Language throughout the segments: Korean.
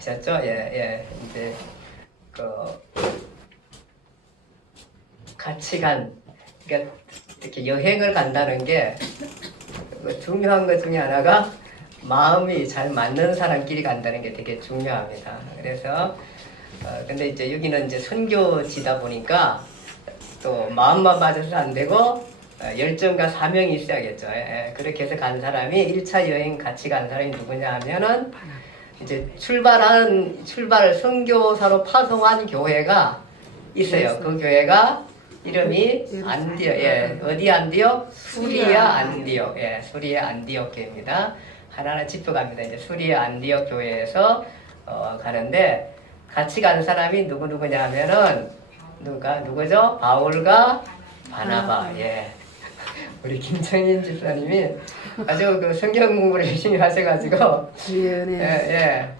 하셨죠? 예, 예. 이제, 그, 그러니까 이렇게 여행을 간다는 게 중요한 것 중에 하나가 마음이 잘 맞는 사람끼리 간다는 게 되게 중요합니다. 그래서, 근데 이제 여기는 이제 선교지다 보니까 또 마음만 맞아서 안 되고, 열정과 사명이 있어야겠죠. 예, 그렇게 해서 간 사람이 1차 여행 같이 간 사람이 누구냐 하면은 이제 출발 선교사로 파송한 교회가 있어요. 그 교회가 이름이 안디옥, 예, 어디 안디옥? 수리아 안디옥, 예, 수리아 안디옥 교회입니다. 하나하나 짚어갑니다. 이제 수리아 안디옥 교회에서 가는데 같이 가는 사람이 누구냐 하면은 누구죠? 바울과 바나바, 예. 우리 김정인 집사님이 아주 그 성경 공부를 열심히 하셔가지고, 예, 예.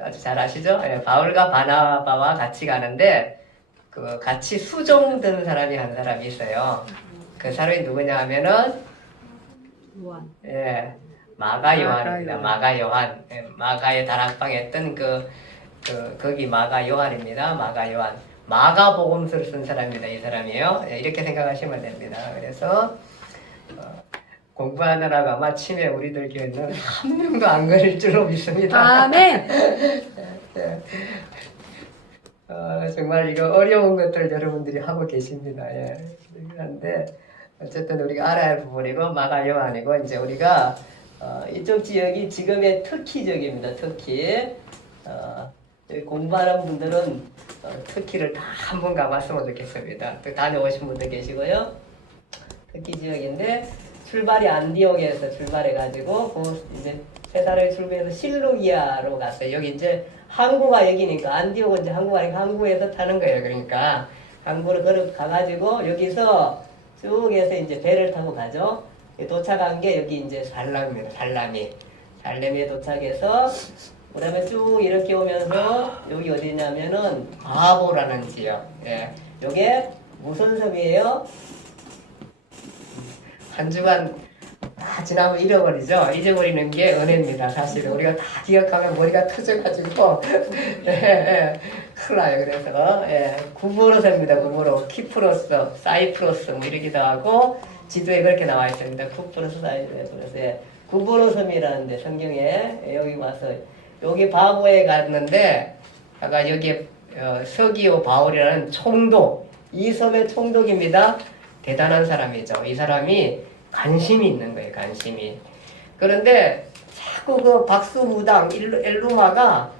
아주 잘 아시죠? 예, 바울과 바나바와 같이 가는데, 그 같이 수종든 사람이 한 사람이 있어요. 그 사람이 누구냐 하면은, 예, 마가 요한입니다. 마가 요한. 예, 마가의 다락방에 했던 거기 마가 요한입니다. 마가 요한. 마가복음서를 쓴 사람입니다. 이 사람이에요. 예, 이렇게 생각하시면 됩니다. 그래서 공부하느라고 아마 치매 우리들 교회는 한 명도 안 걸릴 줄로 믿습니다. 아멘. 예. 정말 이거 어려운 것들 여러분들이 하고 계십니다. 예. 그런데 어쨌든 우리가 알아야 할 부분이고 마가 요한이고 이제 우리가 이쪽 지역이 지금의 터키 지역입니다. 터키. 공부하는 분들은 터키를 다 한번 가봤으면 좋겠습니다. 또 다녀오신 분들 계시고요. 터키 지역인데 출발이 안디옥에서 출발해가지고 이제 세 달을 출발해서 실루기아로 갔어요. 여기 이제 항구가 여기니까 안디옥은 이제 항구가 항구에서 타는 거예요. 그러니까 항구를 걸어가가지고 여기서 쭉 해서 이제 배를 타고 가죠. 도착한 게 여기 이제 살람입니다. 살람에 도착해서 그다음에 쭉 이렇게 오면서 여기 어디냐면은 바보라는 지역. 예. 요게 무슨 섬이에요? 한 주간 다 지나면 잃어버리죠. 잊어버리는 게 은혜입니다. 사실은 우리가 다 기억하면 머리가 터져가지고 예, 예. 큰일 나요. 그래서 예. 구브로 섬입니다. 구브로. 키프로스, 사이프러스 뭐 이러기도 하고 지도에 그렇게 나와 있습니다. 쿠프로스, 사이프러스. 예. 구브로 섬이라는데 성경에 여기 와서 여기 바보에 갔는데 아까 여기 서기오 바울이라는 총독, 이 섬의 총독입니다. 대단한 사람이죠. 이 사람이 관심이 있는 거예요. 관심이. 그런데 자꾸 그 박수무당 엘루마가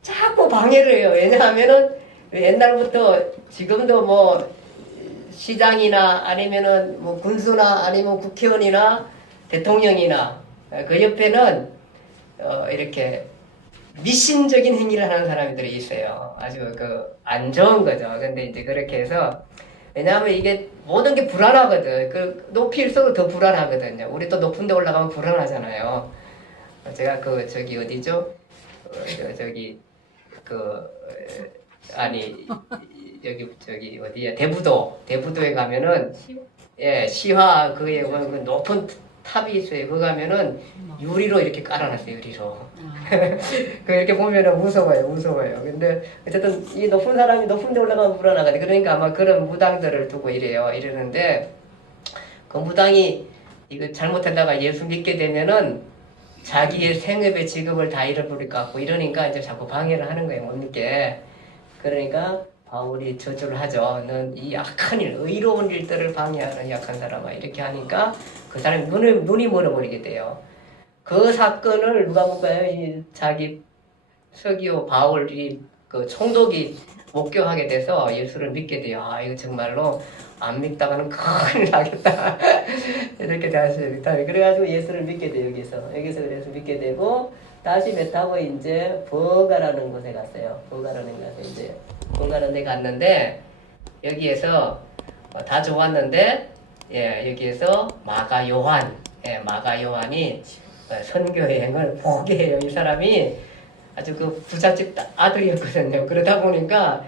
자꾸 방해를 해요. 왜냐하면은 옛날부터 지금도 뭐 시장이나 아니면은 뭐 군수나 아니면 국회의원이나 대통령이나 그 옆에는 이렇게 미신적인 행위를 하는 사람들이 있어요. 아주 안 좋은 거죠. 근데 이제 그렇게 해서 왜냐하면 이게 모든 게 불안하거든. 그 높일수록 더 불안하거든요. 우리 또 높은 데 올라가면 불안하잖아요. 제가 저기 어디죠? 아니 저기 어디야? 대부도에 가면은 예, 시화 그에 그 높은 탑이 있어요. 거기 가면은 유리로 이렇게 깔아놨어요. 유리로. 그 이렇게 보면은 무서워요. 근데 어쨌든 이 높은 사람이 높은 데 올라가면 불안하거든. 그러니까 아마 그런 무당들을 두고 이러는데 그 무당이 이거 잘못하다가 예수 믿게 되면은 자기의 생업의 직업을 다 잃어버릴 것 같고 이러니까 이제 자꾸 방해를 하는 거예요. 못 믿게. 그러니까 바울이 저주를 하죠. 넌 이 악한 일, 의로운 일들을 방해하는 약한 사람아. 이렇게 하니까 그 사람이 눈이 멀어버리게 돼요. 그 사건을 누가 볼까요? 자기 서기오 바울이 그 총독이 목격하게 돼서 예수를 믿게 돼요. 아, 이거 정말로 안 믿다가는 큰일 나겠다. 이렇게 되었습니다. 그래가지고 예수를 믿게 돼요. 여기서 그래서 믿게 되고 다시 배 타고 이제 버가라는 곳에 갔어요. 버가라는 데 갔는데 여기에서 다 좋았는데 예, 여기에서 마가 요한이 선교 여행을 보게 해요. 이 사람이 아주 그 부잣집 아들이었거든요. 그러다 보니까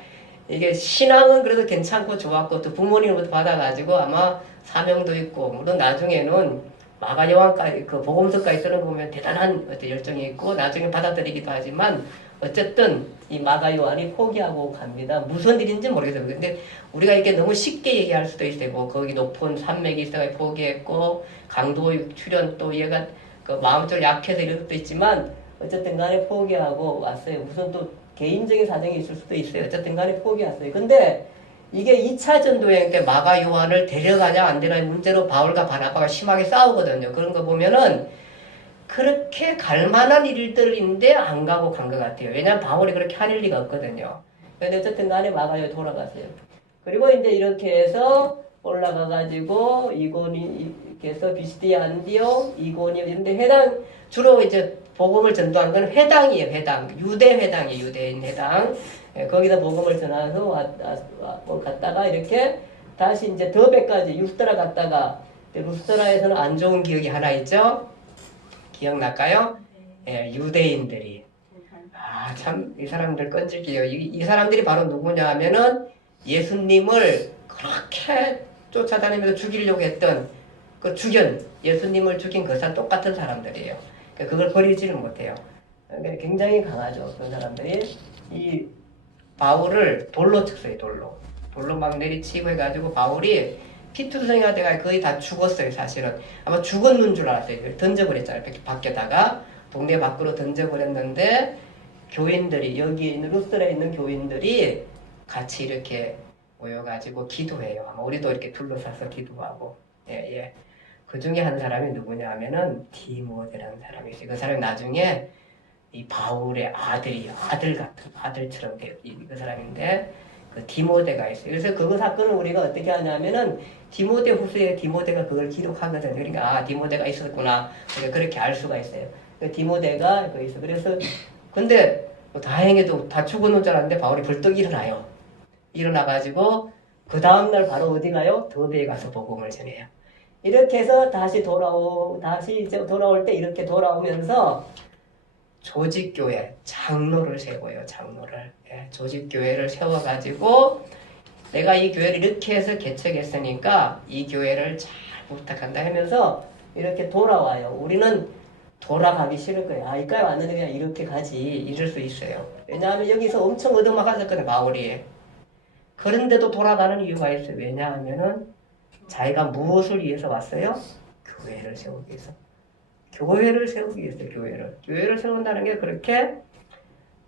이게 신앙은 그래도 괜찮고 좋았고 또 부모님으로부터 받아가지고 아마 사명도 있고 물론 나중에는 마가 요한까지 그 복음서까지 쓰는 거 보면 대단한 어떤 열정이 있고 나중에 받아들이기도 하지만 어쨌든 이 마가 요한이 포기하고 갑니다. 무슨 일인지 모르겠어요. 근데 우리가 이렇게 너무 쉽게 얘기할 수도 있어요. 뭐 거기 높은 산맥이 있어서 포기했고 강도 출현 또 얘가 그 마음적으로 약해서 이런 것도 있지만 어쨌든 간에 포기하고 왔어요. 무슨 또 개인적인 사정이 있을 수도 있어요. 어쨌든 간에 포기했어요. 근데 이게 2차 전도여행 때 마가 요한을 데려가냐 안 되냐의 문제로 바울과 바나바가 심하게 싸우거든요. 그런 거 보면은 그렇게 갈 만한 일들인데 안 가고 간 것 같아요. 왜냐면 바울이 그렇게 할 리가 없거든요. 근데 어쨌든 간에 마가 요한 돌아갔어요. 그리고 이제 이렇게 해서 올라가가지고 이고니에서 비시디아 안디옥, 이고니움 근데 회당 주로 이제 복음을 전도한 건 회당이에요. 회당 유대 회당이에요. 유대인 회당. 거기다 복음을 전해서 갔다가 이렇게 다시 이제 더베까지 루스드라 갔다가 루스드라에서는 안 좋은 기억이 하나 있죠. 기억날까요? 예, 유대인들이 참 이 사람들 끈질기요. 이 사람들이 바로 누구냐 하면은 예수님을 그렇게 쫓아다니면서 죽이려고 했던 그 예수님을 죽인 그 사람 똑같은 사람들이에요. 그걸 버리지를 못해요. 굉장히 강하죠. 그 사람들이 이 바울을 돌로 쳤어요. 돌로 막 내리치고 해가지고 바울이 피투성이가 돼가 거의 다 죽었어요. 사실은 아마 죽었는 줄 알았어요. 던져버렸잖아요. 밖에다가 동네 밖으로 던져버렸는데 교인들이 여기 있는 루스드라에 있는 교인들이 같이 이렇게 모여가지고 기도해요. 아마 우리도 이렇게 둘러싸서 기도하고 예. 그 중에 한 사람이 누구냐 하면은 디모데라는 사람이 있어요. 그 사람이 나중에 이 바울의 아들 같은 아들처럼 그 사람인데 그 디모데가 있어요. 그래서 그 사건을 우리가 어떻게 하냐면은 디모데 후서에 디모데가 그걸 기록하거든요. 그러니까 디모데가 있었구나. 그렇게 알 수가 있어요. 디모데가 그 있어. 그래서 근데 뭐 다행히도 다 죽어놓은 줄 알았는데 바울이 벌떡 일어나요. 일어나가지고 그 다음날 바로 어디 가요? 더베에 가서 복음을 전해요. 이렇게 해서 다시 이제 돌아올 때 이렇게 돌아오면서 조직교회, 장로를 세워요. 장로를. 예, 조직교회를 세워가지고 내가 이 교회를 이렇게 해서 개척했으니까 이 교회를 잘 부탁한다 하면서 이렇게 돌아와요. 우리는 돌아가기 싫을 거예요. 이까지 왔는데 그냥 이렇게 가지. 이럴 수 있어요. 왜냐하면 여기서 엄청 얻어맞았거든요. 바울이. 그런데도 돌아가는 이유가 있어요. 왜냐하면은 자기가 무엇을 위해서 왔어요? 교회를 세우기 위해서. 교회를 세우기 위해서 교회를 세운다는 게 그렇게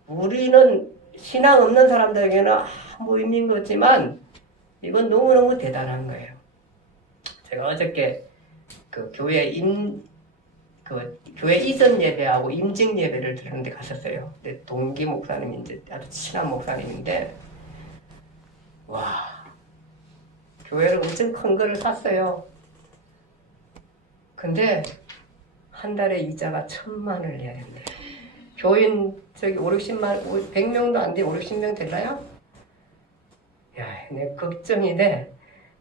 우리는 신앙 없는 사람들에게는 아무 의미인 거지만 이건 너무너무 대단한 거예요. 제가 어저께 그 교회 이전 예배하고 임직 예배를 드리는데 갔었어요. 근데 동기 목사님 이제 아주 친한 목사님인데 와 교회를 엄청 큰 거를 샀어요. 근데 한 달에 이자가 1,000만을 내야 된대요. 교인 저기 50만 100명도 안 돼. 50명 되나요? 야, 내 걱정이 돼.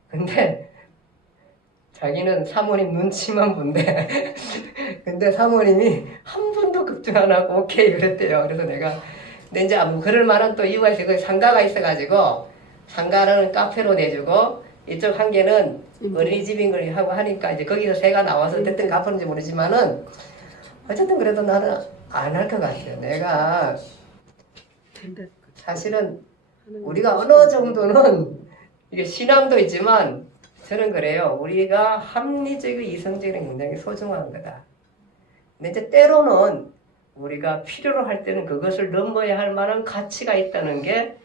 근데 자기는 사모님 눈치만 본대. 근데 사모님이 한 번도 걱정 안 하고 오케이 그랬대요. 그래서 내가 근데 이제 뭐 그럴 만한 또 이유가 있어요. 상가가 있어가지고 상가는 카페로 내주고 이쪽 한 개는 어린이집인 걸 하고 하니까 이제 거기서 새가 나와서 어쨌든 갚았는지 모르지만은 어쨌든 그래도 나는 안 할 것 같아요. 내가 사실은 우리가 어느 정도는 이게 신앙도 있지만 저는 그래요. 우리가 합리적이고 이성적인 굉장히 소중한 거다. 근데 이제 때로는 우리가 필요로 할 때는 그것을 넘어야 할 만한 가치가 있다는 게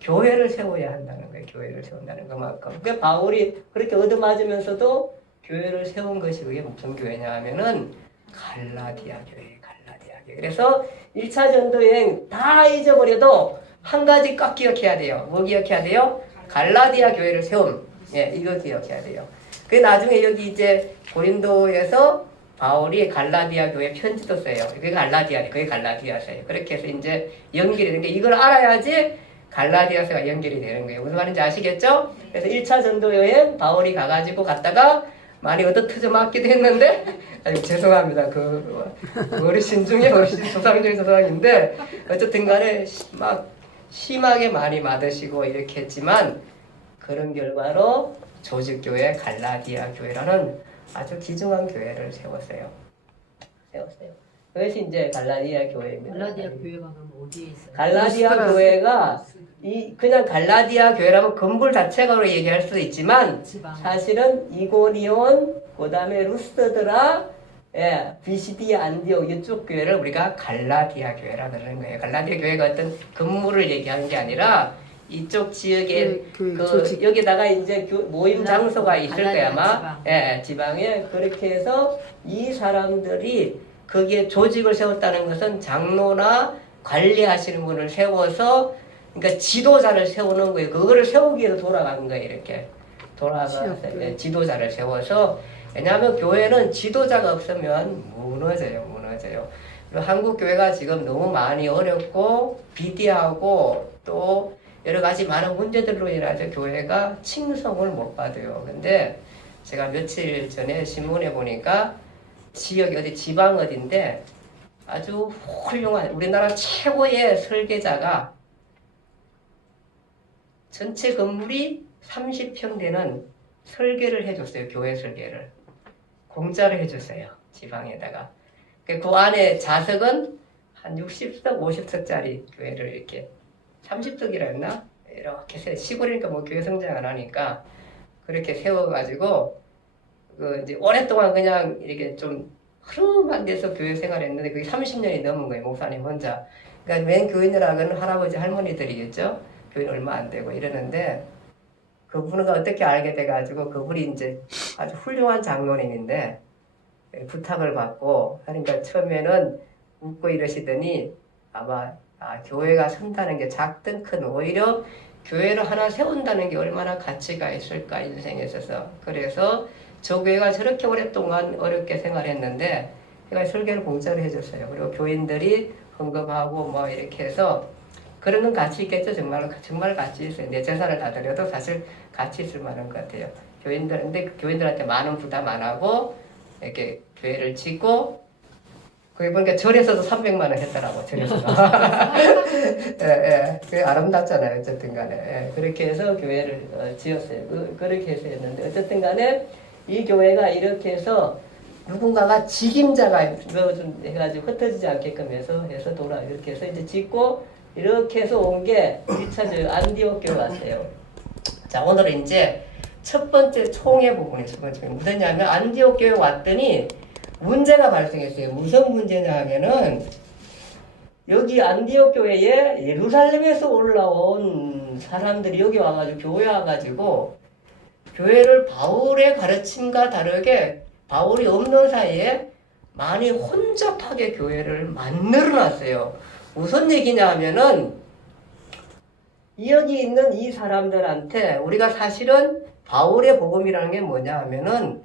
교회를 세워야 한다는 거예요. 교회를 세운다는 것만큼. 그러니까 바울이 그렇게 얻어맞으면서도 교회를 세운 것이 그게 무슨 교회냐 하면은 갈라디아 교회. 그래서 1차 전도여행 다 잊어버려도 한 가지 꼭 기억해야 돼요. 뭐 기억해야 돼요? 갈라디아 교회를 세움. 예, 이거 기억해야 돼요. 그 나중에 여기 이제 고린도에서 바울이 갈라디아 교회 편지도 써요. 그게 갈라디아서예요. 그렇게 해서 이제 연결이 되는 게 이걸 알아야지 갈라디아서가 연결이 되는 거예요. 무슨 말인지 아시겠죠? 그래서 1차 전도여행 바울이 가가지고 갔다가 많이 얻어터져 맞기도 했는데 아유 죄송합니다. 그 어르신 중에 조상 중에 조상인데 어쨌든 간에 막 심하게 많이 맞으시고 이렇게 했지만 그런 결과로 조직교회 갈라디아 교회라는 아주 귀중한 교회를 세웠어요. 그것이 이제 갈라디아 교회입니다. 갈라디아 교회가 그럼 어디에 있어요? 갈라디아 교회가 그냥 갈라디아 교회라면 건물 자체로 얘기할 수도 있지만 지방. 사실은 이고니온, 그 다음에 루스드라, 비시디아, 안디옥 이쪽 교회를 우리가 갈라디아 교회라 그러는 거예요. 갈라디아 교회가 어떤 건물을 얘기하는 게 아니라 이쪽 지역에 여기다가 이제 모임 장소가 있을 거야 아마. 지방에 그렇게 해서 이 사람들이 거기에 조직을 세웠다는 것은 장로나 관리하시는 분을 세워서 그러니까 지도자를 세우는 거예요. 그거를 세우기 위해서 돌아간 거예요. 이렇게 돌아가서 지도자를 세워서 왜냐하면 교회는 지도자가 없으면 무너져요. 그리고 한국 교회가 지금 너무 많이 어렵고 비대하고 또 여러 가지 많은 문제들로 인해서 교회가 칭송을 못 받아요. 근데 제가 며칠 전에 신문에 보니까 지역이 어디 지방 어딘데 아주 훌륭한 우리나라 최고의 설계자가 전체 건물이 30평 되는 설계를 해줬어요. 교회 설계를. 공짜로 해줬어요. 지방에다가. 그 안에 좌석은 한 60석, 50석짜리 교회를 이렇게 30석이라 했나? 이렇게 시골이니까 뭐 교회 성장 안 하니까 그렇게 세워가지고 이제 오랫동안 그냥 이렇게 좀 흐름한 데서 교회 생활했는데 그게 30년이 넘은 거예요. 목사님 혼자. 그러니까 맨 교인이라고는 할아버지 할머니들이겠죠. 교인 얼마 안 되고 이러는데 그분은 어떻게 알게 돼가지고 그분이 이제 아주 훌륭한 장로님인데 부탁을 받고 하니까 처음에는 웃고 이러시더니 아마 교회가 선다는 게 작든 큰 오히려 교회를 하나 세운다는 게 얼마나 가치가 있을까 인생에 있어서 그래서 저 교회가 저렇게 오랫동안 어렵게 생활했는데 제가 설계를 공짜로 해줬어요. 그리고 교인들이 헌금하고 뭐 이렇게 해서 그런 건 가치 있겠죠. 정말 가치 있어요. 내 재산을 다 드려도 사실 가치 있을 만한 것 같아요. 근데 교인들한테 많은 부담 안 하고 이렇게 교회를 짓고 거기 보니까 절에서도 300만 원 했더라고. 절에서도. 그게 아름답잖아요. 어쨌든 간에. 그렇게 해서 교회를 지었어요. 그렇게 해서 했는데 어쨌든 간에 이 교회가 이렇게 해서 누군가가 직임자가 좀 해가지고 흩어지지 않게끔 해서 이렇게 해서 이제 짓고 이렇게 해서 온 게 1차 안디옥 교회 왔어요. 자, 오늘은 이제 첫 번째 총회 부분이 첫 번째. 무엇이냐면 안디옥 교회 왔더니 문제가 발생했어요. 무슨 문제냐 하면은 여기 안디옥 교회에 예루살렘에서 올라온 사람들이 여기 와가지고 교회 와가지고 교회를 바울의 가르침과 다르게 바울이 없는 사이에 많이 혼잡하게 교회를 만들어놨어요. 무슨 얘기냐 하면은 여기 있는 이 사람들한테 우리가 사실은 바울의 복음이라는 게 뭐냐 하면은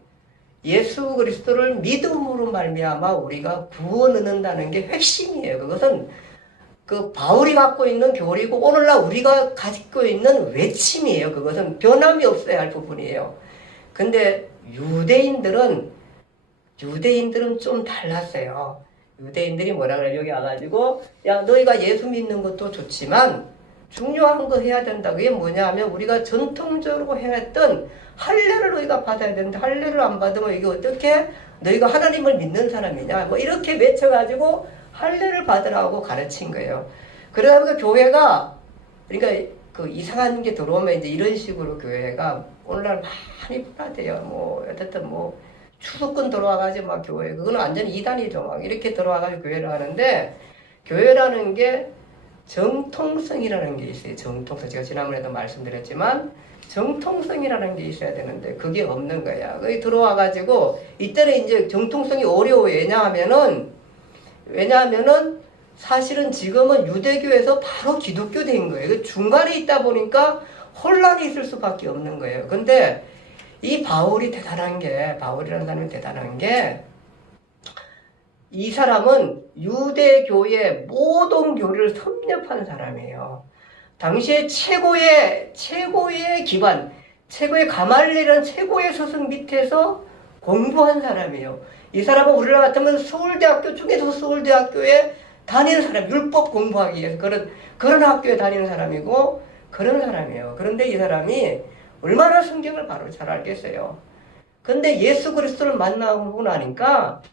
예수 그리스도를 믿음으로 말미암아 우리가 구원 얻는다는 게 핵심이에요. 그것은 그 바울이 갖고 있는 교리고 오늘날 우리가 가지고 있는 외침이에요. 그것은 변함이 없어야 할 부분이에요. 근데 유대인들은 좀 달랐어요. 유대인들이 뭐라 그래요? 여기 와가지고 야 너희가 예수 믿는 것도 좋지만 중요한 거 해야 된다. 그게 뭐냐 하면 우리가 전통적으로 해왔던 할례를 너희가 받아야 되는데 할례를 안 받으면 이게 어떻게 너희가 하나님을 믿는 사람이냐 뭐 이렇게 외쳐가지고 할례를 받으라고 가르친 거예요. 그러다 보니까 교회가 그러니까 그 이상한 게 들어오면 이제 이런 식으로 교회가 오늘날 많이 분화돼요. 뭐 어쨌든 뭐 추수꾼 들어와가지고 막 교회 그거는 완전히 이단이죠. 막 이렇게 들어와가지고 교회를 하는데 교회라는 게 정통성이라는 게 있어요. 정통성. 제가 지난번에도 말씀드렸지만 정통성이라는 게 있어야 되는데 그게 없는 거야. 거기 들어와가지고 이때는 이제 정통성이 어려워요. 왜냐하면은 사실은 지금은 유대교에서 바로 기독교 된 거예요. 그 중간에 있다 보니까 혼란이 있을 수밖에 없는 거예요. 근데 이 바울이라는 사람이 대단한 게 이 사람은 유대교의 모든 교리를 섭렵한 사람이에요. 당시에 최고의 기반, 최고의 가말리라는 최고의 스승 밑에서 공부한 사람이에요. 이 사람은 우리나라 같으면 서울대학교 중에서 서울대학교에 다니는 사람, 율법 공부하기 위해서 그런 학교에 다니는 사람이고 그런 사람이에요. 그런데 이 사람이 얼마나 성경을 바로 잘 알겠어요. 근데 예수 그리스도를 만나고 나니까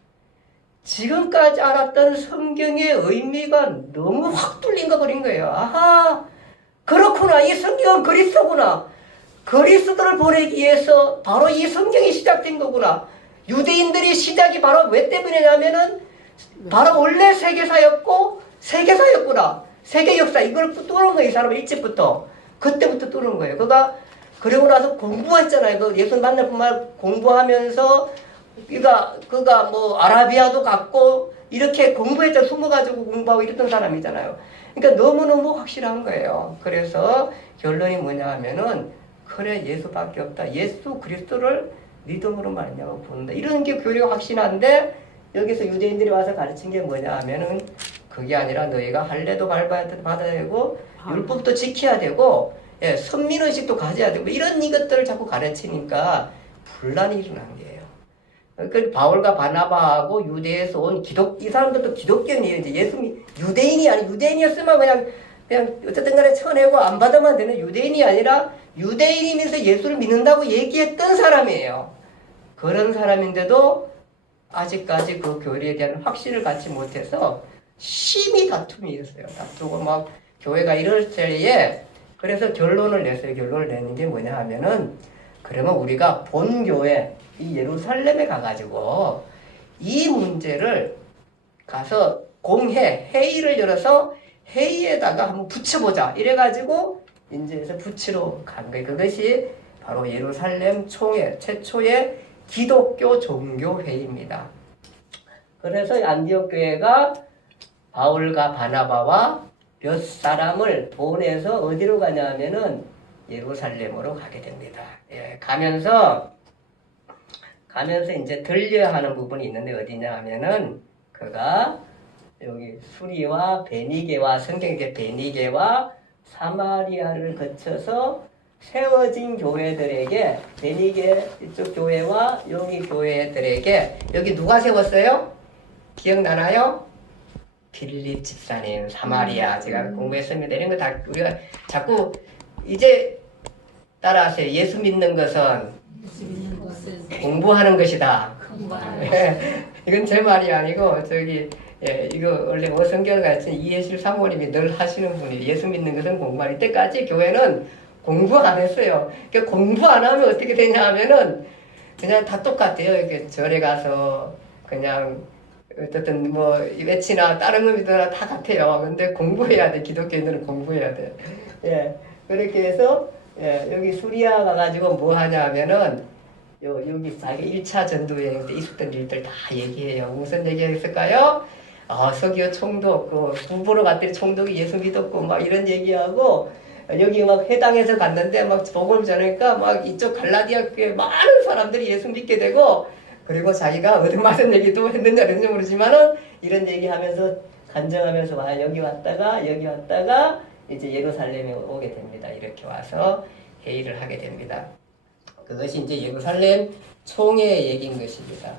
지금까지 알았던 성경의 의미가 너무 확 뚫린가 버린 거예요. 아하, 그렇구나. 이 성경은 그리스도구나. 그리스도를 보내기 위해서 바로 이 성경이 시작된 거구나. 유대인들이 시작이 바로 왜 때문이냐면은 바로 원래 세계사였고 세계사였구나. 세계 역사 이걸 뚫은 거예요. 이 사람은 일찍부터. 그때부터 뚫은 거예요. 그리고 나서 공부했잖아요. 그 예수 만날 뿐만 공부하면서 그가 뭐 아라비아도 갔고 이렇게 공부했죠. 숨어가지고 공부하고 이랬던 사람이잖아요. 그러니까 너무너무 확실한 거예요. 그래서 결론이 뭐냐 하면은 그래 예수밖에 없다. 예수 그리스도를 믿음으로 말미암아 본다. 이런 게 교리가 확신한데 여기서 유대인들이 와서 가르친 게 뭐냐 하면은 그게 아니라 너희가 할례도 받아야 되고 율법도 지켜야 되고 예, 선민의식도 가져야 되고 이런 이것들을 자꾸 가르치니까 분란이 일어난 거예요. 그 바울과 바나바하고 유대에서 온 이 사람들도 기독교인이에요. 이제 유대인이 아니 유대인이었으면 그냥 어쨌든 간에 쳐내고 안 받으면 되는 유대인이 아니라 유대인이면서 예수를 믿는다고 얘기했던 사람이에요. 그런 사람인데도 아직까지 그 교리에 대한 확신을 갖지 못해서 심히 다툼이 있어요. 다투고 막 교회가 이럴 때에 그래서 결론을 냈어요. 결론을 내는 게 뭐냐 하면은 그러면 우리가 본 교회 이 예루살렘에 가가지고 이 문제를 가서 회의를 열어서 회의에다가 한번 붙여보자. 이래가지고 인제에서 붙이러 간 거예요. 그것이 바로 예루살렘 총회 최초의 기독교 종교회의입니다. 그래서 안디옥 교회가 바울과 바나바와 몇 사람을 보내서 어디로 가냐 하면은 예루살렘으로 가게 됩니다. 예, 가면서 이제 들려야 하는 부분이 있는데 어디냐 하면은 그가 여기 수리와 베니게와 성경의 베니게와 사마리아를 거쳐서 세워진 교회들에게 베니게 이쪽 교회와 여기 교회들에게 여기 누가 세웠어요? 기억나나요? 빌립 집사님, 사마리아 제가 공부했습니다. 이런 거 다 우리가 자꾸 이제 따라하세요. 예수 믿는 것은 공부하는 것이다. 이건 제 말이 아니고 이거 원래 성경을 가르친 이해실 사모님이 늘 하시는 분이 예수 믿는 것은 공부하는 때까지 교회는 공부 안 했어요. 그러니까 공부 안 하면 어떻게 되냐 하면은 그냥 다 똑같아요. 이렇게 절에 가서 그냥 어쨌든 뭐 외치나 다른 의미들이나 다 같아요. 근데 공부해야 돼. 기독교인들은 공부해야 돼. 예. 그렇게 해서 예, 여기 수리아 가가지고 뭐 하냐 하면은 여기 자기 1차 전도여행 때 있었던 일들 다 얘기해요. 무슨 얘기했을까요? 서기오 총독, 부부로 갔더니 총독이 예수 믿었고 막 이런 얘기하고 여기 막 회당에서 갔는데 막 복음을 전하니까 막 이쪽 갈라디아 교회 많은 사람들이 예수 믿게 되고 그리고 자기가 얻어맞은 얘기도 했는지 안 했는지 모르지만은 이런 얘기하면서 간증하면서 와 여기 왔다가 이제 예루살렘에 오게 됩니다. 이렇게 와서 회의를 하게 됩니다. 그것이 이제 예루살렘 총회의 얘기인 것입니다.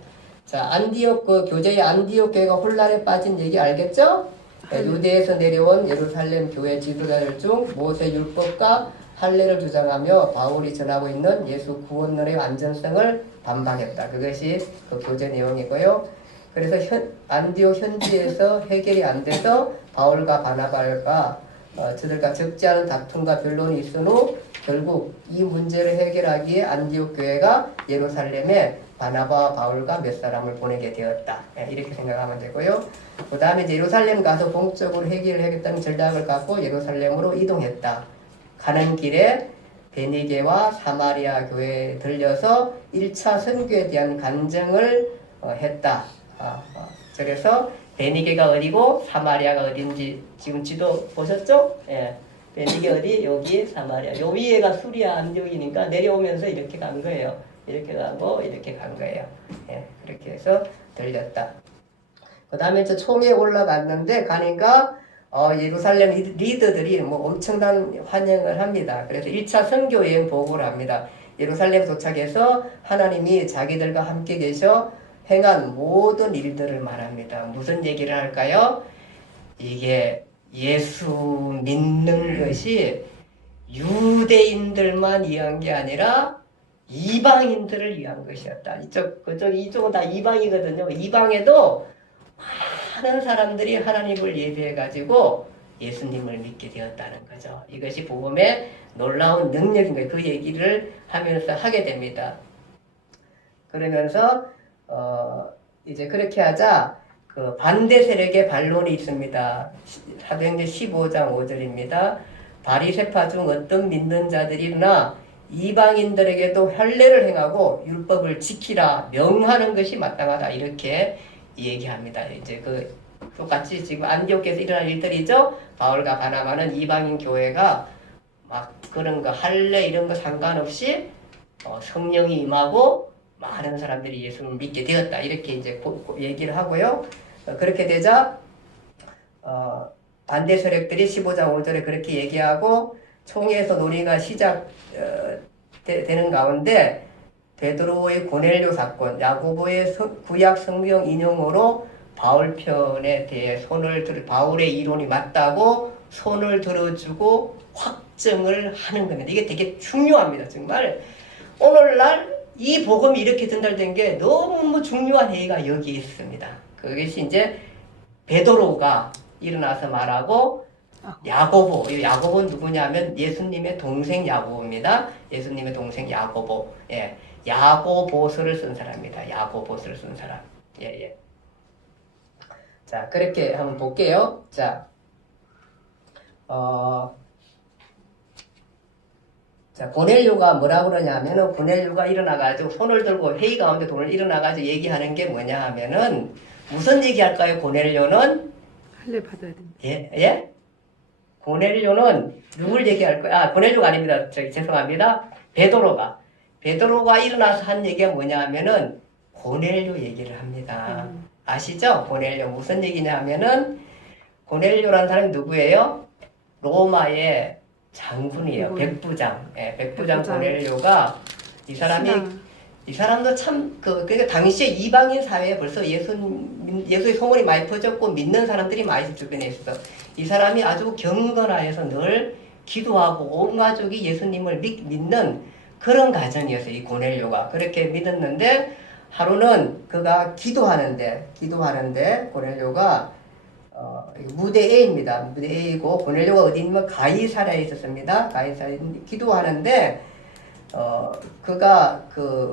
자, 안디옥 교제의 안디옥 교회가 혼란에 빠진 얘기 알겠죠? 유대에서 내려온 예루살렘 교회 지도자들 중 모세 율법과 할례를 주장하며 바울이 전하고 있는 예수 구원론의 완전성을 반박했다. 그것이 그 교제 내용이고요. 그래서 안디옥 현지에서 해결이 안 돼서 바울과 바나바가 저들과 적지 않은 다툼과 변론이 있은 후 결국 이 문제를 해결하기에 안디옥 교회가 예루살렘에 바나바와 바울과 몇 사람을 보내게 되었다. 이렇게 생각하면 되고요. 그 다음에 이제 예루살렘 가서 본격적으로 해결을 하겠다는 전략을 갖고 예루살렘으로 이동했다. 가는 길에 베니게와 사마리아 교회에 들려서 1차 선교에 대한 간증을 했다. 그래서 베니게가 어디고 사마리아가 어딘지 지금 지도 보셨죠? 예. 베니게 어디? 여기 사마리아. 요 위에가 수리아 안디옥이니까 내려오면서 이렇게 간 거예요. 이렇게 가고 이렇게 간 거예요. 예. 그렇게 해서 들렸다. 그 다음에 저 총에 올라갔는데 가니까 예루살렘 리더들이 뭐 엄청난 환영을 합니다. 그래서 1차 선교 여행 보고를 합니다. 예루살렘 도착해서 하나님이 자기들과 함께 계셔 행한 모든 일들을 말합니다. 무슨 얘기를 할까요? 이게 예수 믿는 것이 유대인들만 위한 게 아니라 이방인들을 위한 것이었다. 이쪽은 다 이방이거든요. 이방에도 많은 사람들이 하나님을 예배해가지고 예수님을 믿게 되었다는 거죠. 이것이 복음의 놀라운 능력인 거예요. 그 얘기를 하면서 하게 됩니다. 그러면서 이제 그렇게 하자 그 반대 세력의 반론이 있습니다. 사도행전 15장 5절입니다. 바리새파 중 어떤 믿는 자들이나 이방인들에게도 혈례를 행하고 율법을 지키라 명하는 것이 마땅하다 이렇게 얘기합니다. 이제 그 똑같이 지금 안디옥에서 일어날 일들이죠. 바울과 바나바는 이방인 교회가 막 그런 거 할례 이런 거 상관없이 성령이 임하고 많은 사람들이 예수를 믿게 되었다 이렇게 이제 얘기를 하고요. 그렇게 되자 반대 세력들이 15장 5절에 그렇게 얘기하고 총회에서 논의가 시작되는 가운데 베드로의 고넬료 사건, 야고보의 구약 성경 인용으로 바울 편에 대해 바울의 이론이 맞다고 손을 들어주고 확정을 하는 겁니다. 이게 되게 중요합니다. 정말 오늘날 이 복음이 이렇게 전달된 게 너무 중요한 회의가 여기에 있습니다. 그것이 이제 베드로가 일어나서 말하고 야고보는 누구냐면 예수님의 동생 야고보입니다. 예수님의 동생 야고보. 예. 야고보서를 쓴 사람입니다. 야고보서를 쓴 사람. 예. 자, 그렇게 한번 볼게요. 자, 고넬료가 뭐라고 그러냐면은, 고넬료가 일어나가지고, 손을 들고 회의 가운데 돈을 일어나가지고 얘기하는 게 뭐냐 하면은, 무슨 얘기할까요, 고넬료는? 할례 받아야 된다. 예? 고넬료는 누굴 얘기할 거야? 고넬료가 아닙니다. 죄송합니다. 베드로가 일어나서 한 얘기가 뭐냐 하면은, 고넬료 얘기를 합니다. 아시죠? 고넬료. 무슨 얘기냐 하면은, 고넬료라는 사람이 누구예요? 로마의 장군이에요. 백부장. 예, 백부장 고넬료가 이 사람도 참 그러니까 당시에 이방인 사회에 벌써 예수의 소문이 많이 퍼졌고 믿는 사람들이 많이 주변에 있어. 이 사람이 아주 경건하여서 늘 기도하고 온 가족이 예수님을 믿는 그런 가정이었어요. 이 고넬료가 그렇게 믿었는데 하루는 그가 기도하는데 고넬료가 무대 A입니다. 무대 A이고 고넬료가 어디 있냐면 가이사랴에 있었습니다. 가이사랴에 기도하는데 그가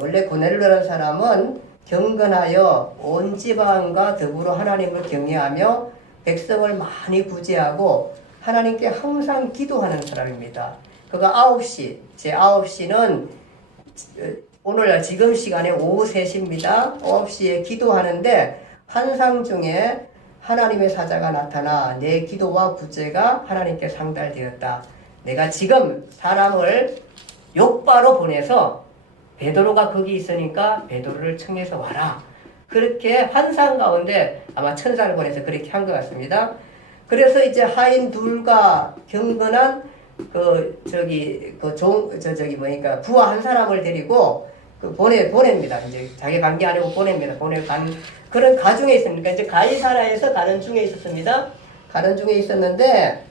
원래 고넬료라는 사람은 경건하여 온 지방과 더불어 하나님을 경외하며 백성을 많이 구제하고 하나님께 항상 기도하는 사람입니다. 그가 9시, 제 9시는 오늘날 지금 시간에 오후 3시입니다. 9시에 기도하는데 환상 중에 하나님의 사자가 나타나 내 기도와 구제가 하나님께 상달되었다. 내가 지금 사람을 욥바로 보내서 베드로가 거기 있으니까 베드로를 청해서 와라. 그렇게 환상 가운데 아마 천사를 보내서 그렇게 한 것 같습니다. 그래서 이제 하인 둘과 경건한 부하 한 사람을 데리고 보냅니다. 이제 자기 관계 아니고 보냅니다. 그런 가중에 있습니다. 그러니까 이제 가이사랴에서 가는 중에 있었습니다. 가는 중에 있었는데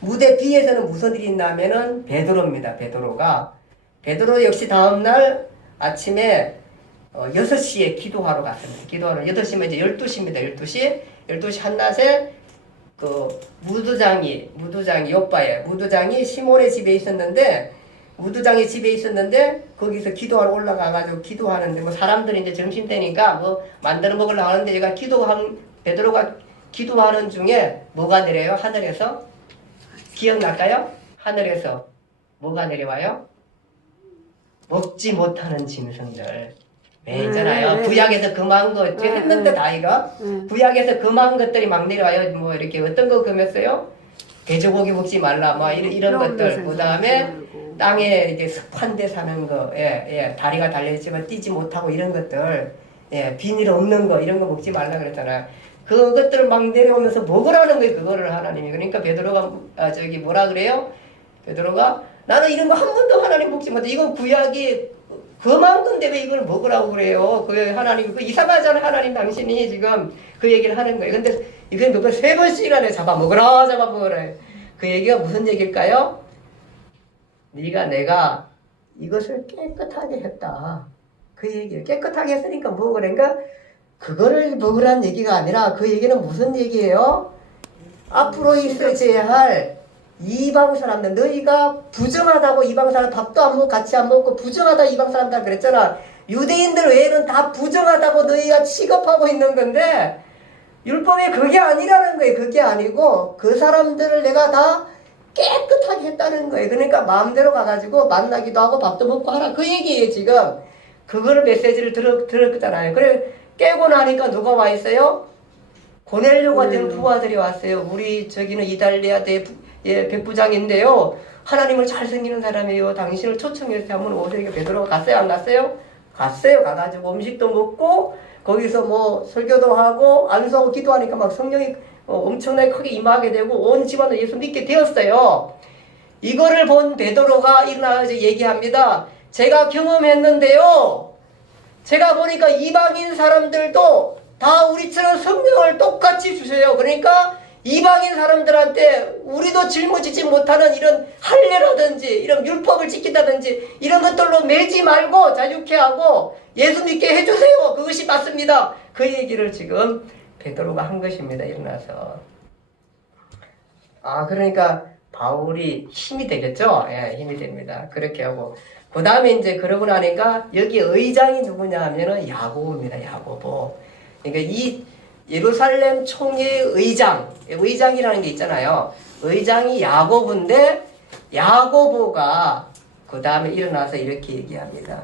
무대 B에서는 무슨 일이 있냐면은 베드로입니다. 베드로 역시 다음날 아침에 6시에 기도하러 갔습니다. 기도하러 8시면 이제 12시입니다. 12시 한낮에 무두장이 시몬의 집에 있었는데 거기서 기도하러 올라가가지고 기도하는데 사람들이 이제 점심때니까 만들어 먹으려고 하는데 얘가 베드로가 기도하는 중에 뭐가 내려요? 하늘에서? 기억날까요? 하늘에서 뭐가 내려와요? 먹지 못하는 짐승들. 왜 있잖아요. 구약에서 금한 거 했는데 다 이거. 구약에서 금한 것들이 막 내려와요. 이렇게 어떤 거 금했어요? 돼지고기 먹지 말라. 이런 것들. 그 다음에 땅에 이제 습한 데 사는 거. 다리가 달려있지만 뛰지 못하고 이런 것들. 비닐 없는 거. 이런 거 먹지 말라 그랬잖아요. 그것들을 막 내려오면서 먹으라는 거예요. 그거를 하나님이. 그러니까 베드로가 뭐라 그래요? 베드로가 나는 이런 거 한 번도 하나님 먹지 못해. 이건 구약이 그만 건데 왜 이걸 먹으라고 그래요? 하나님, 이상하잖아. 하나님 당신이 지금 그 얘기를 하는 거예요. 근데 이건 그걸 3번씩이나 잡아먹으라. 그 얘기가 무슨 얘기일까요? 내가 이것을 깨끗하게 했다. 그 얘기를 깨끗하게 했으니까 뭐 그런가? 그거를 먹으란 얘기가 아니라 그 얘기는 무슨 얘기예요? 앞으로 있어져야 할 이방 사람들, 너희가 부정하다고 이방 사람 밥도 안 먹고 같이 안 먹고 부정하다 이방 사람들 그랬잖아. 유대인들 외에는 다 부정하다고 너희가 취급하고 있는 건데 율법이 그게 아니라는 거예요. 그게 아니고 그 사람들을 내가 다 깨끗하게 했다는 거예요. 그러니까 마음대로 가가지고 만나기도 하고 밥도 먹고 하라. 그 얘기예요, 지금. 그걸 메시지를 들었잖아요. 그래, 깨고 나니까 누가 와 있어요? 고넬료 같은 부하들이 왔어요. 우리 저기는 이달리아 백부장인데요. 하나님을 잘 섬기는 사람이에요. 당신을 초청해서 한번 오세요. 베드로가 갔어요? 안 갔어요? 갔어요. 가가지고 음식도 먹고 거기서 뭐 설교도 하고 안수하고 기도하니까 막 성령이 엄청나게 크게 임하게 되고 온 집안을 예수 믿게 되었어요. 이거를 본 베드로가 일어나서 얘기합니다. 제가 경험했는데요. 제가 보니까 이방인 사람들도 다 우리처럼 성령을 똑같이 주세요. 그러니까 이방인 사람들한테 우리도 짊어지지 못하는 이런 할례라든지 이런 율법을 지킨다든지 이런 것들로 매지 말고 자유케 하고 예수 믿게 해주세요. 그것이 맞습니다. 그 얘기를 지금 베드로가 한 것입니다. 일어나서. 그러니까 바울이 힘이 되겠죠? 예, 힘이 됩니다. 그렇게 하고 그 다음에 이제 그러고 나니까 여기 의장이 누구냐 하면은 야고보입니다. 야고보. 그러니까 이 예루살렘 총회 의장이라는 게 있잖아요. 의장이 야고보인데 야고보가 그 다음에 일어나서 이렇게 얘기합니다.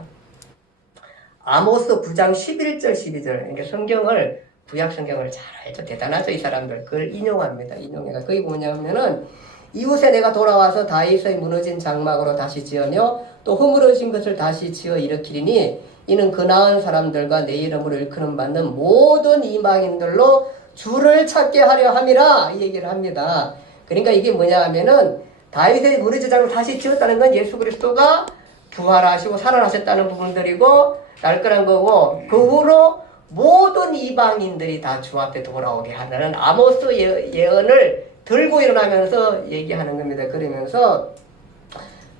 아모스 9장 11절 12절. 그러니까 성경을 구약 성경을 잘 알죠. 대단하죠, 이 사람들. 그걸 인용합니다. 인용해가 그게 뭐냐면은 이웃에 내가 돌아와서 다윗의 무너진 장막으로 다시 지으며 또 허물어진 것을 다시 지어 일으키리니 이는 그 나은 사람들과 내 이름으로 일컫음 받는 모든 이방인들로 주를 찾게 하려 함이라 이 얘기를 합니다. 그러니까 이게 뭐냐 하면은 다윗의 무너진 장막을 다시 지었다는 건 예수 그리스도가 부활하시고 살아나셨다는 부분들이고 날거란 거고 그 후로 모든 이방인들이 다 주 앞에 돌아오게 하는 아모스 예언을 들고 일어나면서 얘기하는 겁니다. 그러면서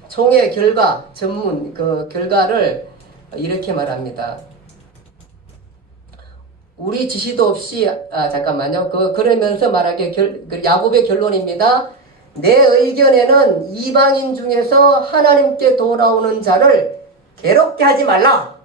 총회 결과 전문 그 결과를 이렇게 말합니다. 우리 지시도 없이 잠깐만요. 그러면서 말하게 야곱의 결론입니다. 내 의견에는 이방인 중에서 하나님께 돌아오는 자를 괴롭게 하지 말라.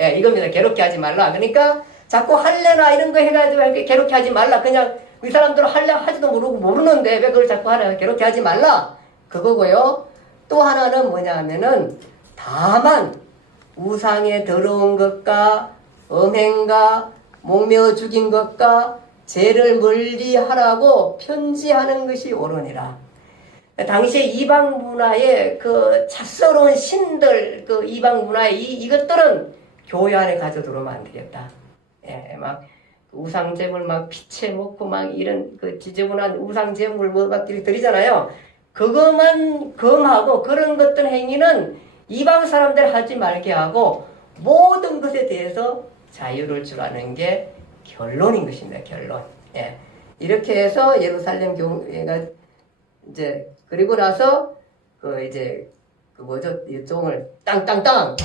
예, 이겁니다. 괴롭게 하지 말라. 그러니까 자꾸 할례나 이런 거 해가지고 이렇게 괴롭게 하지 말라. 그냥 이 사람들은 할례 하지도 모르는데 왜 그걸 자꾸 하라. 괴롭게 하지 말라. 그거고요. 또 하나는 뭐냐 하면은 다만 우상에 더러운 것과 음행과 목매어 죽인 것과 죄를 멀리 하라고 편지하는 것이 옳으니라. 당시에 이방 문화의 그 찹스러운 신들, 그 이방 문화의 이것들은 교회 안에 가져 들어오면 안 되겠다. 예, 막 우상제물 막 피채 먹고 막 이런 그 지저분한 우상제물 뭐 막 드리잖아요. 그것만 금하고 그런 것들 행위는 이방 사람들 하지 말게 하고 모든 것에 대해서 자유를 주라는 게 결론인 것입니다. 결론. 예. 이렇게 해서 예루살렘 교회가 이제 그리고 나서 그 이제 그 뭐죠? 이 종을 땅땅땅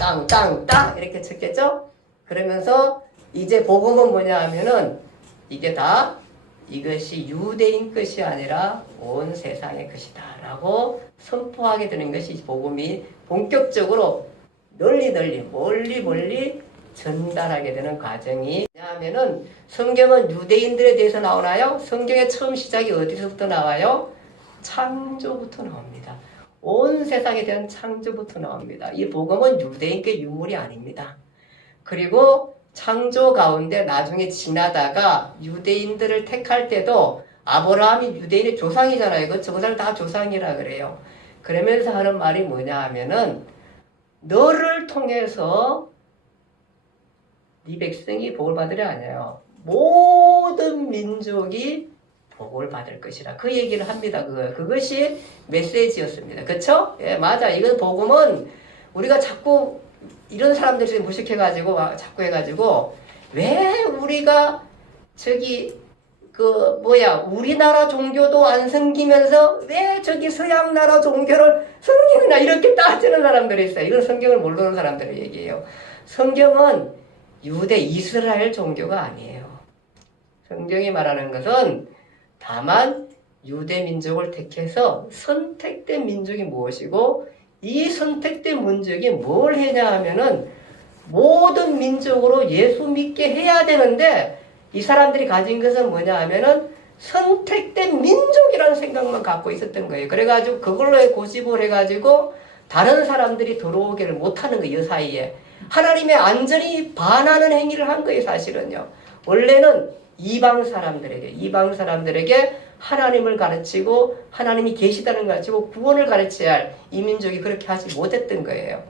이렇게 쳤겠죠? 그러면서 이제 복음은 뭐냐 하면은 이게 다 이것이 유대인 것이 아니라 온 세상의 것이다 라고 선포하게 되는 것이 복음이 본격적으로 멀리 전달하게 되는 과정이 왜냐하면은 성경은 유대인들에 대해서 나오나요? 성경의 처음 시작이 어디서부터 나와요? 창조부터 나옵니다. 온 세상에 대한 창조부터 나옵니다. 이 복음은 유대인께 유물이 아닙니다. 그리고 창조 가운데 나중에 지나다가 유대인들을 택할 때도 아브라함이 유대인의 조상이잖아요. 그 사람 다 조상이라 그래요. 그러면서 하는 말이 뭐냐 하면은 너를 통해서 네 백성이 복을 받으려 하냐요. 모든 민족이 복을 받을 것이라 그 얘기를 합니다. 그것이 메시지였습니다. 그쵸? 예, 맞아. 이건 복음은 우리가 자꾸 이런 사람들이 무식해가지고 자꾸 해가지고 왜 우리가 저기 우리나라 종교도 안 섬기면서 왜 저기 서양 나라 종교를 섬기느냐 이렇게 따지는 사람들이 있어요. 이건 성경을 모르는 사람들의 얘기예요. 성경은 유대 이스라엘 종교가 아니에요. 성경이 말하는 것은 다만 유대 민족을 택해서 선택된 민족이 무엇이고 이 선택된 민족이 뭘 해냐 하면은 모든 민족으로 예수 믿게 해야 되는데 이 사람들이 가진 것은 뭐냐 하면은 선택된 민족이라는 생각만 갖고 있었던 거예요. 그래가지고 그걸로 고집을 해가지고 다른 사람들이 들어오기를 못하는 거예요. 이 사이에. 하나님의 안전히 반하는 행위를 한 거예요. 사실은요. 원래는 이방 사람들에게 하나님을 가르치고 하나님이 계시다는 걸 가르치고 구원을 가르쳐야 할 이 민족이 그렇게 하지 못했던 거예요.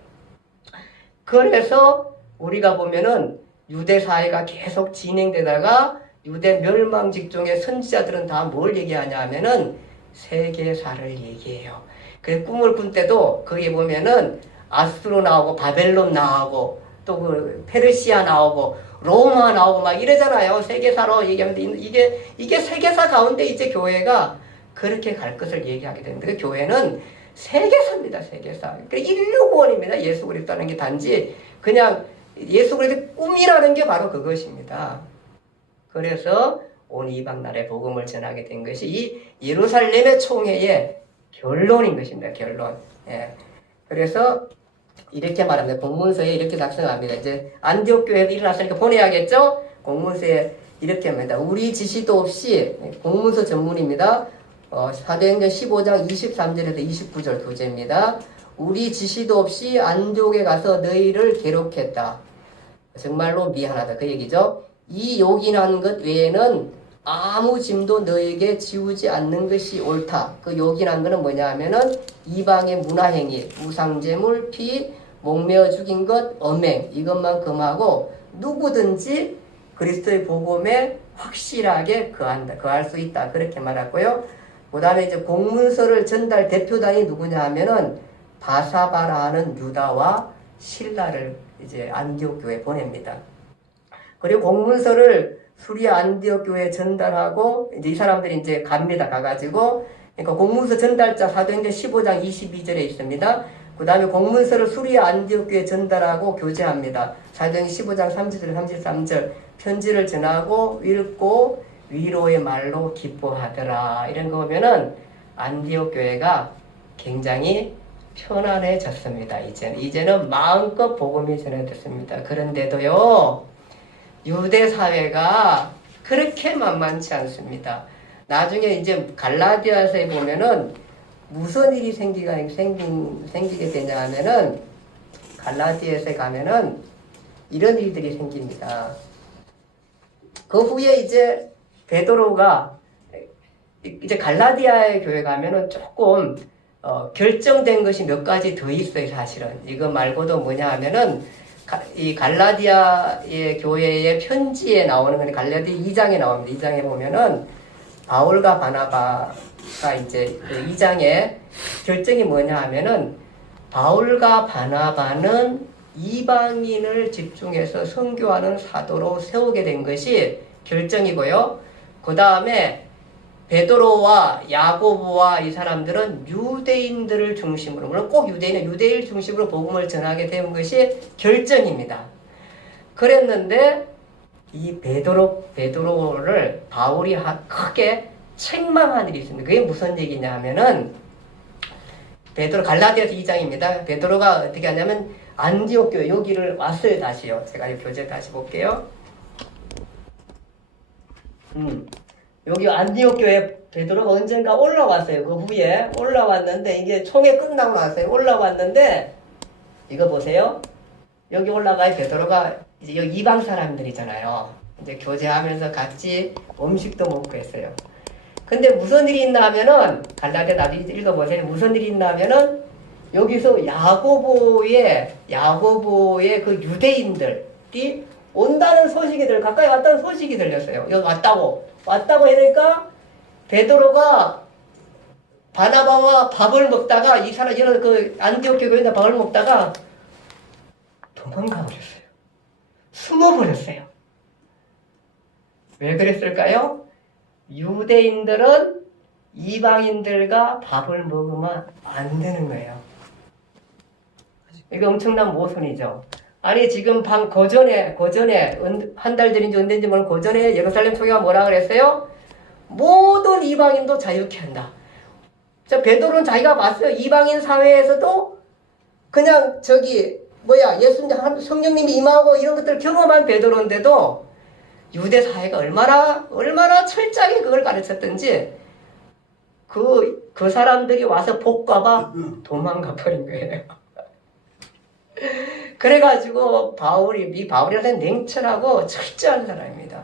그래서 우리가 보면은 유대 사회가 계속 진행되다가 유대 멸망 직종의 선지자들은 다 뭘 얘기하냐 하면은 세계사를 얘기해요. 그래서 꿈을 꾼 때도 거기 보면은 아수르 나오고 바벨론 나오고 또 그 페르시아 나오고 로마 나오고 막 이러잖아요. 세계사로 얘기하는데 이게 세계사 가운데 이제 교회가 그렇게 갈 것을 얘기하게 됩니다. 그 교회는 세계사입니다. 세계사. 그러니까 인류구원입니다. 예수 그리스도라는 게 단지 그냥 예수 그리스도의 꿈이라는 게 바로 그것입니다. 그래서 온 이방 나라의 복음을 전하게 된 것이 이 예루살렘의 총회의 결론인 것입니다. 결론. 예. 그래서 이렇게 말합니다. 공문서에 이렇게 작성합니다. 이제 안디옥 교회도 일어났으니까 보내야겠죠? 공문서에 이렇게 합니다. 우리 지시도 없이 공문서 전문입니다. 사도행전 15장 23절에서 29절 교재입니다. 우리 지시도 없이 안디옥에 가서 너희를 괴롭혔다. 정말로 미안하다. 그 얘기죠. 이 요긴한 것 외에는 아무 짐도 너에게 지우지 않는 것이 옳다. 그 요긴한 것은 뭐냐 하면은 이방의 문화행위, 우상제물, 피, 목매어 죽인 것, 엄행 이것만 금하고 누구든지 그리스도의 복음에 확실하게 거할 수 있다. 그렇게 말하고요. 그 다음에 이제 공문서를 전달 대표단이 누구냐 하면은 바사바라 하는 유다와 실라를 이제 안디옥 교회에 보냅니다. 그리고 공문서를 수리아 안디옥 교회에 전달하고 이제 이 사람들이 이제 갑니다. 가가지고 그러니까 공문서 전달자 사도행전 15장 22절에 있습니다. 그 다음에 공문서를 수리아 안디옥 교회에 전달하고 교제합니다. 사도행전 15장 30절 33절 편지를 전하고 읽고 위로의 말로 기뻐하더라. 이런 거 보면은 안디옥 교회가 굉장히 편안해졌습니다. 이제는 마음껏 복음이 전해졌습니다. 그런데도요, 유대 사회가 그렇게 만만치 않습니다. 나중에 이제 갈라디아서에 보면은 무슨 일이 생기게 되냐 하면은 갈라디아서에 가면은 이런 일들이 생깁니다. 그 후에 이제 베드로가 이제 갈라디아의 교회 가면은 조금 결정된 것이 몇 가지 더 있어요. 사실은 이거 말고도 뭐냐 하면은 이 갈라디아의 교회의 편지에 나오는 건 갈라디아 2장에 나옵니다. 2장에 보면은 바울과 바나바가 이제 2장에 결정이 뭐냐 하면은 바울과 바나바는 이방인을 집중해서 선교하는 사도로 세우게 된 것이 결정이고요. 그 다음에 베드로와 야고보와 이 사람들은 유대인들을 중심으로, 물론 꼭 유대인 중심으로 복음을 전하게 된 것이 결정입니다. 그랬는데 이 베드로를 바울이 크게 책망한 일이 있습니다. 그게 무슨 얘기냐 하면은 갈라디아서 2장입니다. 베드로가 어떻게 하냐면 안디옥 교회 여기를 왔어요. 다시요. 제가 이 교재 다시 볼게요. 여기 안디옥 교회 베드로가 언젠가 올라왔어요. 그 후에 올라왔는데 이게 총회 끝나고 나서요. 올라왔는데 이거 보세요. 여기 올라가야 베드로가 이제 여기 이방 사람들이잖아요. 이제 교제하면서 같이 음식도 먹고 했어요. 근데 무슨 일이 있나 하면은 갈라디아 나도 읽어보세요. 무슨 일이 있나 하면은 여기서 야고보의 그 유대인들이 온다는 소식이 가까이 왔다는 소식이 들렸어요. 여기 왔다고 하니까 베드로가 바나바와 밥을 먹다가 이런 그 안디옥 교회에다 밥을 먹다가 도망가 버렸어요. 숨어 버렸어요. 왜 그랬을까요? 유대인들은 이방인들과 밥을 먹으면 안 되는 거예요. 이거 엄청난 모순이죠. 아니 지금 고전에 한 달 전인지 언젠지 모르는 고전에 예루살렘 총회가 뭐라 그랬어요? 모든 이방인도 자유케 한다. 자, 베드로는 자기가 봤어요. 이방인 사회에서도 그냥 예수님 성령님이 임하고 이런 것들을 경험한 베드로인데도 유대 사회가 얼마나 철저하게 그걸 가르쳤던지 그 사람들이 와서 복과봐 도망가 버린 거예요. 그래가지고 바울이라는 냉철하고 철저한 사람입니다.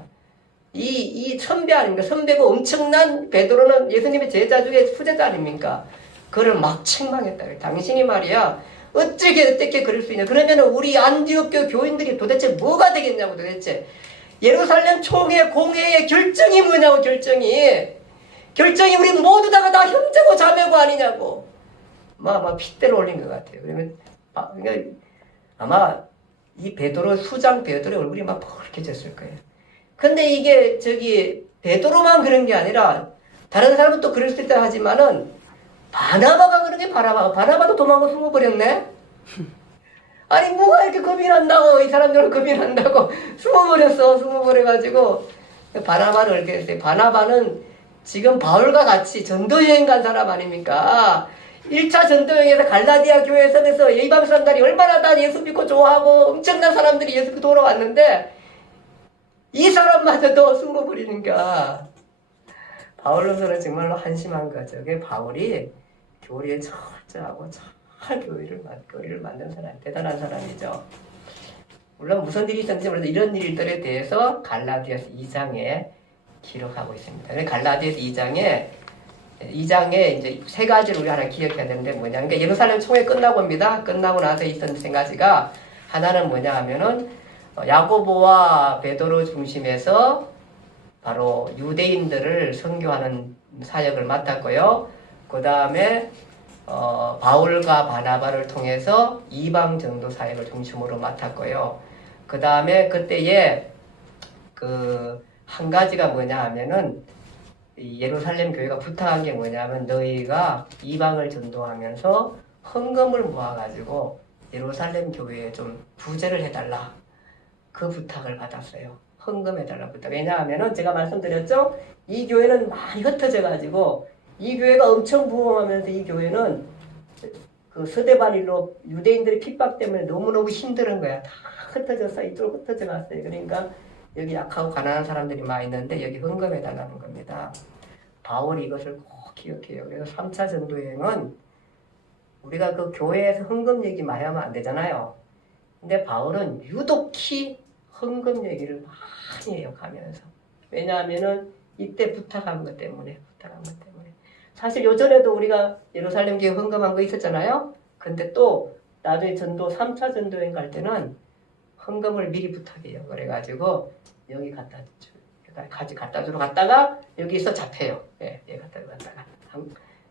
이 선배 아닙니까? 선배고 엄청난 베드로는 예수님의 제자 중에 후제자 아닙니까? 그를 막 책망했다. 당신이 말이야 어떻게 그럴 수 있냐? 그러면은 우리 안디옥 교인들이 도대체 뭐가 되겠냐고 도대체. 예루살렘 총회 공회의 결정이 뭐냐고 결정이 우리 모두 다가 다 형제고 자매고 아니냐고 막 핏대를 올린 것 같아요. 그러면 아마 이 수장 베드로의 얼굴이 막 펄개졌을 거예요. 근데 이게 베드로만 그런 게 아니라 다른 사람은 또 그럴 수 있다 하지만은 바나바가 그런 게 바나바도 도망가 숨어버렸네. 아니 뭐가 이렇게 겁이 난다고 이 사람들은 겁이 난다고 숨어버려가지고 바나바를 이렇게 했어요. 바나바는 지금 바울과 같이 전도여행 간 사람 아닙니까? 1차 전도여행에서 갈라디아 교회에서 이방 사람들이 얼마나 다 예수 믿고 좋아하고 엄청난 사람들이 예수 믿고 돌아왔는데 이 사람마저도 숨어버리니까 바울로서는 정말로 한심한 거죠. 바울이 교리에 철저하고 잘 교리를 만든 사람, 대단한 사람이죠. 물론 무슨 일이 있었는지 모르는데 이런 일들에 대해서 갈라디아서 2장에 기록하고 있습니다. 갈라디아서 2장에 이제 세 가지를 우리 하나 기억해야 되는데 뭐냐. 그러니까 예루살렘 총회 끝나고 나서 있던 세 가지가 하나는 뭐냐 하면은 야고보와 베드로 중심에서 바로 유대인들을 선교하는 사역을 맡았고요. 그 다음에 바울과 바나바를 통해서 이방 전도 사역을 중심으로 맡았고요. 그 다음에 그때에 한 가지가 뭐냐 하면은 예루살렘 교회가 부탁한 게 뭐냐면 너희가 이방을 전도하면서 헌금을 모아가지고 예루살렘 교회에 좀 부재를 해달라. 그 부탁을 받았어요. 헌금해달라 부탁. 왜냐하면은 제가 말씀드렸죠? 이 교회는 많이 흩어져가지고 이 교회가 엄청 부흥하면서 이 교회는 스데반일로 유대인들의 핍박 때문에 너무너무 힘든 거야. 다 흩어져서 이쪽으로 흩어져 갔어요. 그러니까 여기 약하고 가난한 사람들이 많이 있는데 여기 헌금해달라는 겁니다. 바울이 이것을 꼭 기억해요. 그래서 3차 전도여행은 우리가 그 교회에서 헌금 얘기 많이 하면 안 되잖아요. 근데 바울은 유독히 헌금 얘기를 많이 해요, 가면서. 왜냐하면은 이때 부탁한 것 때문에. 사실 요전에도 우리가 예루살렘 교회 헌금한 거 있었잖아요. 근데 또 나중에 3차 전도여행 갈 때는 헌금을 미리 부탁해요. 그래가지고 여기 갖다 주러 갔다가 여기서 잡혀요. 예, 갖다 갔다가.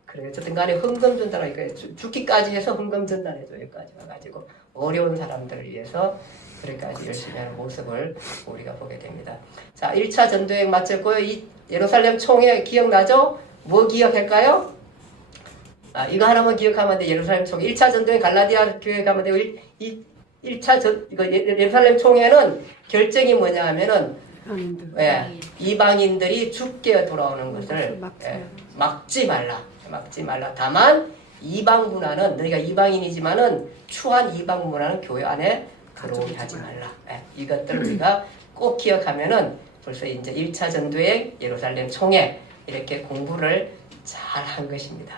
그래 어쨌든 간에 헌금 전달하니까 죽기까지 해서 헌금 전달해줘. 여기까지 와가지고 어려운 사람들을 위해서 그렇게까지 열심히 하는 모습을 우리가 보게 됩니다. 자, 1차 전도여행 마쳤고요. 이 예루살렘 총회 기억나죠? 뭐 기억할까요? 이거 하나만 기억하면 돼. 예루살렘 총회. 1차 전도여행 갈라디아 교회 가면 되고 1차 예루살렘 총회는 결정이 뭐냐 하면은 이방인들이 죽게 돌아오는 것을 막지 말라. 다만 이방 문화는 너희가 이방인이지만은 추한 이방 문화는 교회 안에 들어오게 하지 말라. 이것들을 우리가 꼭 기억하면은 벌써 이제 1차 전도여행 예루살렘 총회 이렇게 공부를 잘 한 것입니다.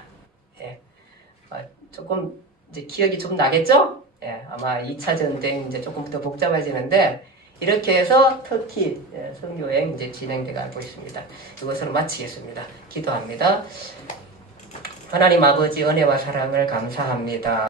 조금 이제 기억이 좀 나겠죠? 아마 2차 전도여행 이제 조금 더 복잡해지는데 이렇게 해서 터키 선교여행 이제 진행돼 가고 있습니다. 이것으로 마치겠습니다. 기도합니다. 하나님 아버지 은혜와 사랑을 감사합니다.